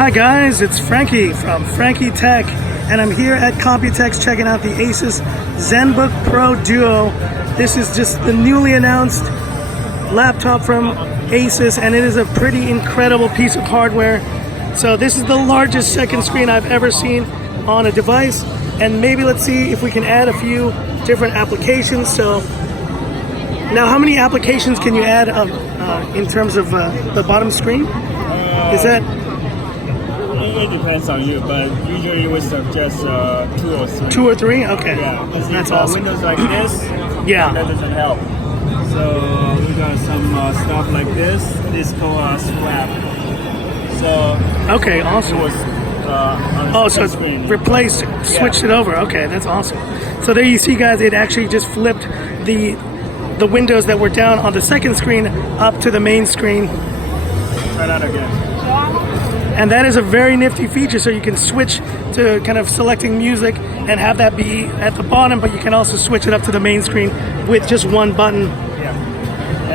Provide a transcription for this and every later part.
Hi guys, it's Frankie from Frankie Tech, and I'm here at Computex checking out the Asus Zenbook Pro Duo. This is just the newly announced laptop from Asus, and it is a pretty incredible piece of hardware. So this is the largest second screen I've ever seen on a device, and maybe let's see if we can add a few different applications. So now, how many applications can you add in terms of the bottom screen? Is that? It depends on you, but usually we suggest 2 or 3. 2 or 3? Okay. Yeah, that's awesome. Windows like this, yeah, that doesn't help. So we got some stuff like this. This called swap. So okay, awesome. It was, so it's screen. replaced, switched it over. Okay, that's awesome. So there you see, guys, it actually just flipped the windows that were down on the second screen up to the main screen. Try that again. And that is a very nifty feature, so you can switch to kind of selecting music and have that be at the bottom, but you can also switch it up to the main screen with just one button. Yeah.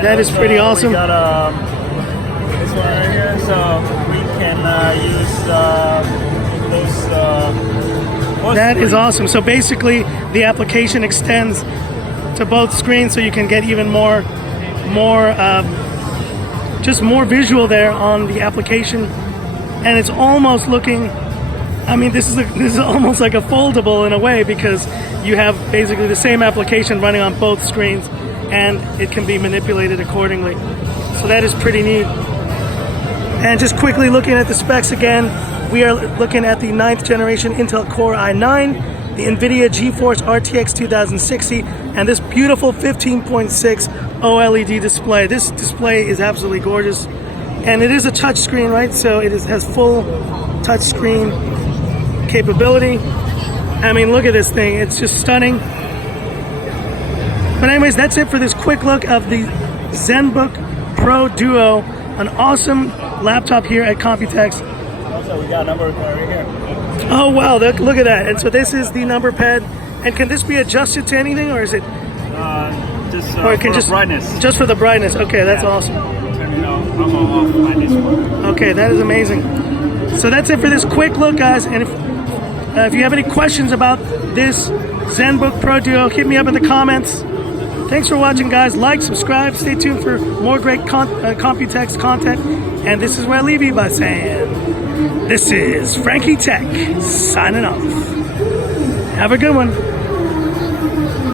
That is pretty awesome. We got this one right here, so we can use those. That is awesome. So basically, the application extends to both screens, so you can get even more visual there on the application. And it's almost looking, I mean, this is almost like a foldable in a way, because you have basically the same application running on both screens, and it can be manipulated accordingly. So that is pretty neat. And just quickly looking at the specs again, we are looking at the 9th generation Intel Core i9, the NVIDIA GeForce RTX 2060, and this beautiful 15.6 OLED display. This display is absolutely gorgeous. And it is a touch screen, right? So it has full touch screen capability. I mean, look at this thing. It's just stunning. But anyways, that's it for this quick look of the Zenbook Pro Duo, an awesome laptop here at Computex. Also, we got a number right here. Oh, wow. Look at that. And so this is the number pad. And can this be adjusted to anything, or is it? Just or it can for just, the brightness. Just for the brightness. Okay, that's awesome. Okay, that is amazing. So that's it for this quick look, guys. And if you have any questions about this Zenbook Pro Duo, hit me up in the comments. Thanks for watching, guys. Like, subscribe, stay tuned for more great Computex content. And this is where I leave you by saying, this is Frankie Tech signing off. Have a good one.